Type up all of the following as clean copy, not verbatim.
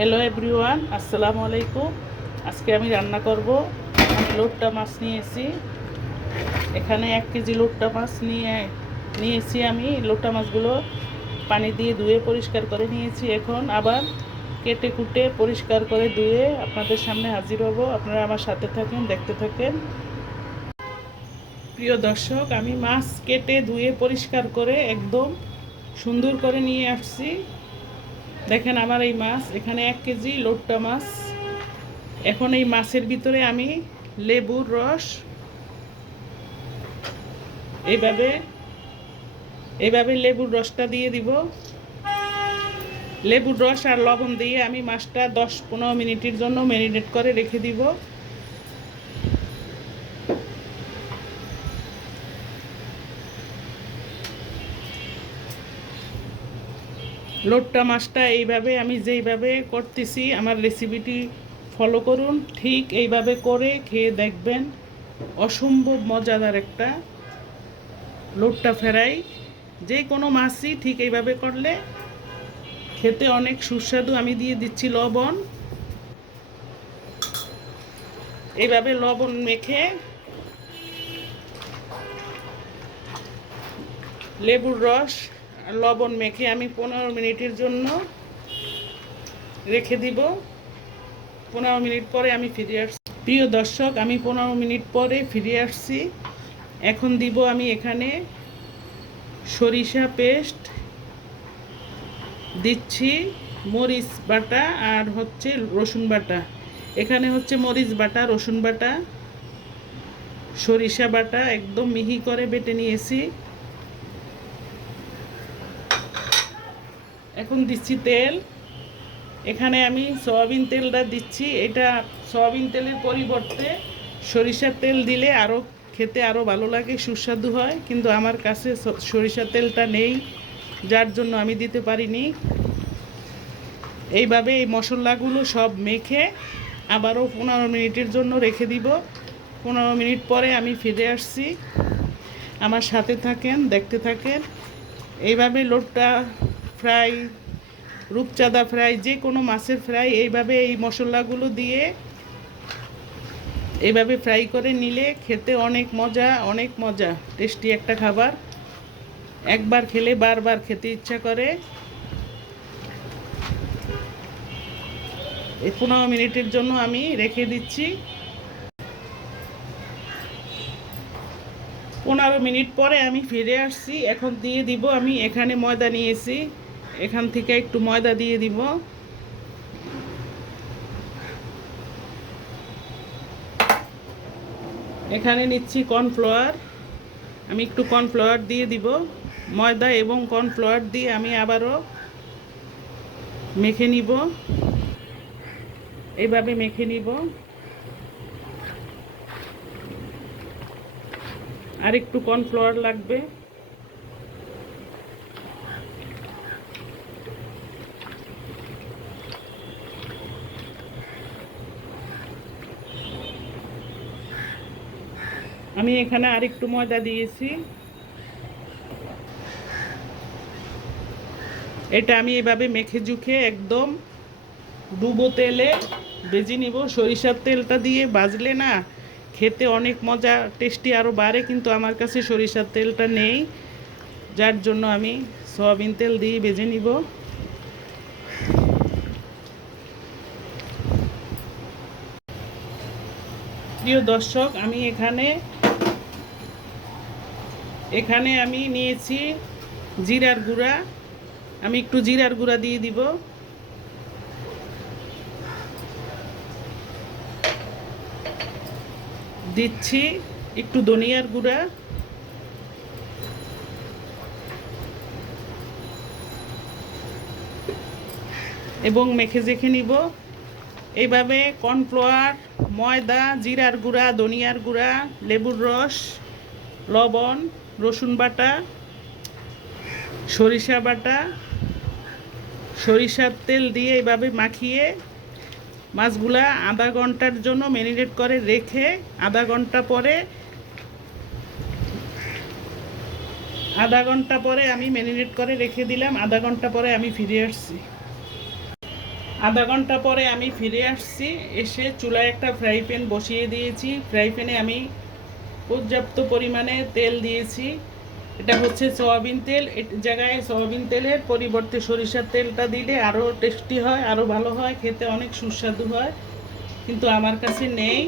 Hello everyone, আসসালামু আলাইকুম। আজকে আমি রান্না করব। আমি লোট্টা মাছ নিয়েছি। এখানে 1 কেজি লোট্টা মাছ নিয়েছি। আমি লোট্টা মাছগুলো পানি দিয়ে ধুয়ে পরিষ্কার করে নিয়েছি। এখন আবার কেটে কুটে পরিষ্কার করে ধুয়ে আপনাদের সামনে হাজির হব। আপনারা আমার সাথে থাকেন, দেখতে থাকেন। প্রিয় দর্শক, আমি মাছ কেটে ধুয়ে পরিষ্কার করে একদম সুন্দর করে নিয়ে আসছি। দেখেন আমার এই মাছ, এখানে 1 কেজি লোট্টা মাছ। এখন এই মাছের ভিতরে আমি লেবুর রস এইভাবে এইভাবে লেবুর রসটা দিয়ে দিব। লেবুর রস আর লবণ দিয়ে আমি মাছটা 10-15 মিনিটের জন্য ম্যারিনেট করে রেখে দিব। লোট্টা মাছটা এইভাবে আমি যেইভাবে করতেছি, আমার রেসিপিটি ফলো করুন। ঠিক এইভাবে করে খেয়ে দেখবেন, অসম্ভব মজাদার একটা লোট্টা ফ্রাই। যে কোনো মাছই ঠিক এইভাবে করলে খেতে অনেক সুস্বাদু। আমি দিয়ে দিচ্ছি লবণ। এইভাবে লবণ মেখে লেবুর রস আর লবণ মেখে আমি 15 মিনিটের জন্য রেখে দিব। 15 মিনিট পরে আমি ফিরে আসছি। প্রিয় দর্শক, আমি 15 মিনিট পরে ফিরে আসছি। এখন দিব আমি এখানে সরিষা পেস্ট দিচ্ছি, মরিচ বাটা আর হচ্ছে রসুন বাটা। এখানে হচ্ছে মরিচ বাটা, রসুন বাটা, সরিষা বাটা একদম মিহি করে বেটে নিয়েছি। এখন দিচ্ছি তেল। এখানে আমি সয়াবিন তেলটা দিচ্ছি। এটা সয়াবিন তেলের পরিবর্তে সরিষার তেল দিলে আরও খেতে আরও ভালো লাগে, সুস্বাদু হয়। কিন্তু আমার কাছে সরিষার তেলটা নেই, যার জন্য আমি দিতে পারিনি। এইভাবে এই মশলাগুলো সব মেখে আবারও 15 মিনিটের জন্য রেখে দিব। 15 মিনিট পরে আমি ফিরে আসছি। আমার সাথে থাকেন, দেখতে থাকেন। এইভাবে লোট্টা ফ্রাই, রূপচাঁদা ফ্রাই, যে কোনো মাছের ফ্রাই এইভাবে এই মশলাগুলো দিয়ে এইভাবে ফ্রাই করে নিলে খেতে অনেক মজা, অনেক মজা, টেস্টি একটা খাবার। একবার খেলে বারবার খেতে ইচ্ছা করে। এই 15 মিনিটের জন্য আমি রেখে দিচ্ছি। 15 মিনিট পরে আমি ফিরে আসছি। এখন দিয়ে দিব আমি এখানে ময়দা নিয়েছি, এখান থেকে একটু ময়দা দিয়ে দিব। এখানে নিচ্ছি কর্নফ্লাওয়ার। আমি একটু কর্নফ্লাওয়ার দিয়ে দিব। ময়দা এবং কর্নফ্লাওয়ার দিয়ে আমি আবারও মেখে নিব। এইভাবে মেখে নিব। আর একটু কর্নফ্লাওয়ার লাগবে। আমি এখানে আরেকটু ময়দা দিয়েছি। এটা আমি এভাবে মেখে জুখে একদম ডুবো তেলে ভেজে নিব। সরিষার তেলটা দিয়ে ভাজলে না খেতে অনেক মজা, টেস্টি আরও বাড়ে। কিন্তু আমার কাছে সরিষার তেলটা নেই, যার জন্য আমি সয়াবিন তেল দিয়ে ভেজে নিব। প্রিয় দর্শক, আমি এখানে আমি নিয়েছি জিরার গুঁড়া। আমি একটু জিরার গুঁড়া দিয়ে দিব। দিচ্ছি একটু ধনিয়ার গুঁড়া এবং মেখে জেখে নিব। এইভাবে কর্নফ্লাওয়ার, ময়দা, জিরার গুঁড়া, ধনিয়ার গুঁড়া, লেবুর রস, লবণ, রসুন বাটা, সরিষা বাটা, সরিষার তেল দিয়ে এইভাবে মাখিয়ে মাছগুলা আধা ঘন্টার জন্য ম্যারিনেট করে রেখে আধা ঘন্টা পরে আমি ম্যারিনেট করে রেখে দিলাম। আধা ঘন্টা পরে আমি ফিরে আসছি। আধা ঘন্টা পরে আমি ফিরে আসছি। এসে চুলায় একটা ফ্রাই প্যান বসিয়ে দিয়েছি। ফ্রাই প্যানে আমি পর্যাপ্ত পরিমাণে তেল দিয়েছি। এটা হচ্ছে সয়াবিন তেল। এর জায়গায় সয়াবিন তেলের পরিবর্তে সরিষার তেলটা দিলে আরও টেস্টি হয়, আরও ভালো হয়, খেতে অনেক সুস্বাদু হয়, কিন্তু আমার কাছে নেই।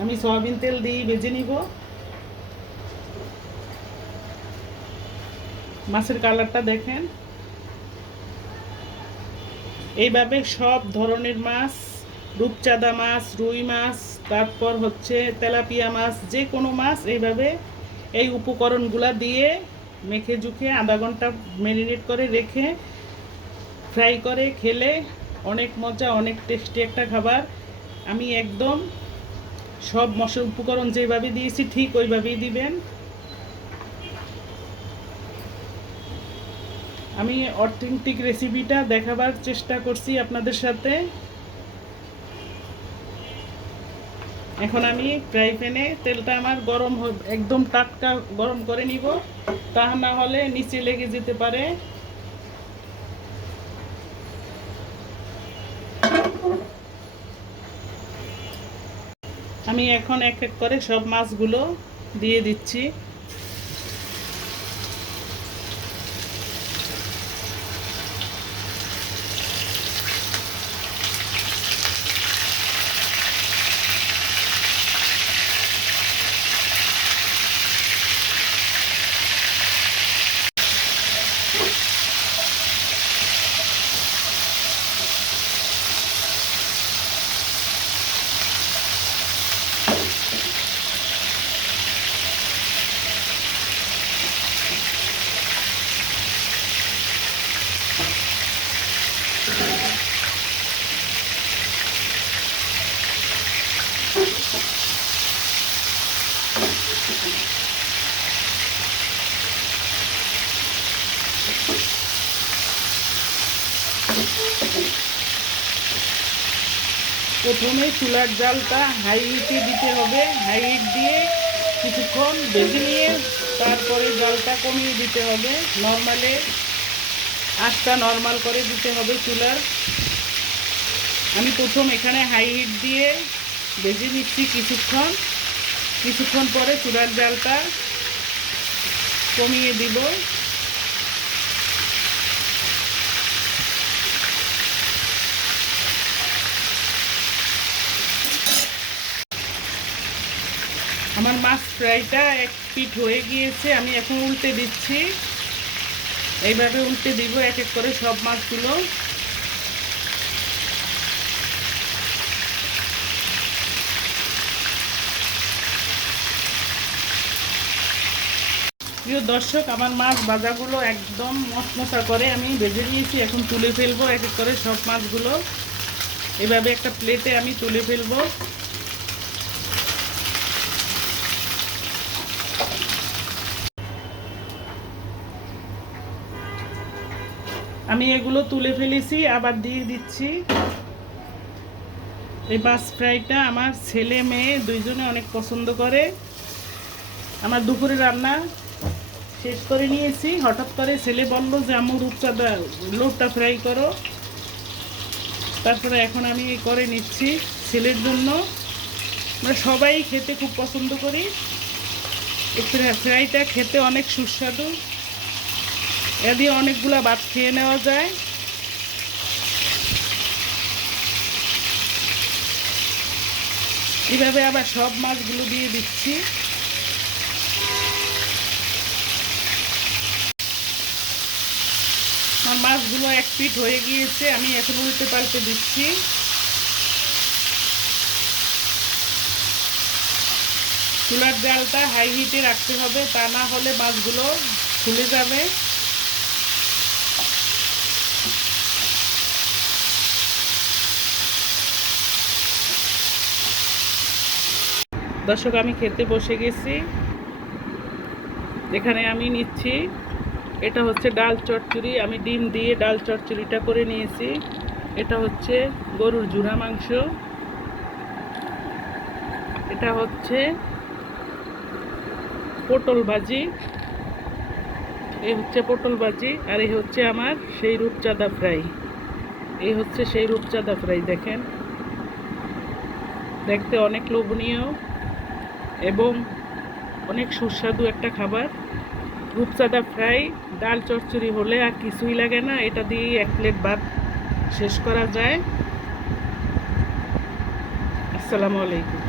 আমি সয়াবিন তেল দিয়েই ভেজে নিব। মাছের কালারটা দেখেন। এইভাবে সব ধরনের মাছ, রূপচাঁদা মাছ, রুই মাছ, তারপর হচ্ছে তেলাপিয়া মাছ, যে কোনো মাছ এইভাবে এই উপকরণগুলা দিয়ে মেখে জুখে আধা ঘন্টা ম্যারিনেট করে রেখে ফ্রাই করে খেলে অনেক মজা, অনেক টেস্টি একটা খাবার। আমি একদম সব মশলা উপকরণ যেভাবে দিয়েছি ঠিক ওইভাবেই দিবেন। আমি অথেন্টিক রেসিপিটা দেখাবার চেষ্টা করছি আপনাদের সাথে। এখন আমি ফ্রাই প্যানে তেলটা আমার গরম একদম টাটকা গরম করে নিব, তা না হলে নিচে লেগে যেতে পারে। আমি এখন এক এক করে সব মাছগুলো দিয়ে দিচ্ছি। প্রথমে চুলার জালটা হাই হিটে দিতে হবে। হাই হিট দিয়ে কিছুক্ষণ ভেজে নিয়ে তারপরে জালটা কমিয়ে দিতে হবে। নর্মালে আঁচটা নর্মাল করে দিতে হবে চুলার। আমি প্রথম এখানে হাই হিট দিয়ে ভেজে নিচ্ছি কিছুক্ষণ পরে চুলার জালটা কমিয়ে দিব। আমার মাছ ফ্রাইটা এক পিঠ হয়ে গিয়েছে, আমি এখন উল্টে দিচ্ছি। এইভাবে উল্টে দিব এক এক করে সব মাছগুলো। প্রিয় দর্শক, আমার মাছ ভাজাগুলো একদম মশমশা করে আমি ভেজে নিয়েছি। এখন তুলে ফেলবো এক এক করে সব মাছগুলো। এভাবে একটা প্লেটে আমি তুলে ফেলবো। আমি এগুলো তুলে ফেলেছি, আবার দিয়ে দিচ্ছি। এই মাছ ফ্রাইটা আমার ছেলে মেয়ে দুইজনে অনেক পছন্দ করে। আমার দুপুরে রান্না শেষ করে নিয়েছি। হঠাৎ করে ছেলে বলল যে আম্মু রূপচাঁদা লোটটা ফ্রাই করো। তারপরে এখন আমি করে নিচ্ছি ছেলের জন্য। আমরা সবাই খেতে খুব পছন্দ করি। এই ফ্রাইটা খেতে অনেক সুস্বাদু। এ দিয়ে অনেকগুলা ভাত খেয়ে নেওয়া যায়। এইভাবে আবার সব মাছগুলো দিয়ে দিচ্ছি। আমার মাছগুলো এক পিঠ হয়ে গিয়েছে, আমি এখন উল্টে পাল্টে দিচ্ছি। চুলার জালটা হাই হিটে রাখতে হবে, তা না হলে মাছগুলো ফুলে যাবে। দর্শক, আমি খেতে বসে গেছি। এখানে আমি নিচ্ছি, এটা হচ্ছে ডাল চচ্চড়ি। আমি ডিম দিয়ে ডাল চচ্চড়িটা করে নিয়েছি। এটা হচ্ছে গরুর জুড়া মাংস। এটা হচ্ছে পটল ভাজি। এই হচ্ছে পটল ভাজি, আর এই হচ্ছে আমার সেই রূপচাঁদা ফ্রাই। এই হচ্ছে সেই রূপচাঁদা ফ্রাই, দেখেন দেখতে অনেক লোভনীয় এবং অনেক সুস্বাদু একটা খাবার। রূপচাঁদা ফ্রাই ডাল চচ্চড়ি হলে আর কিছুই লাগে না, এটা দিয়েই 1 প্লেট ভাত শেষ করা যায়। আসসালামু আলাইকুম।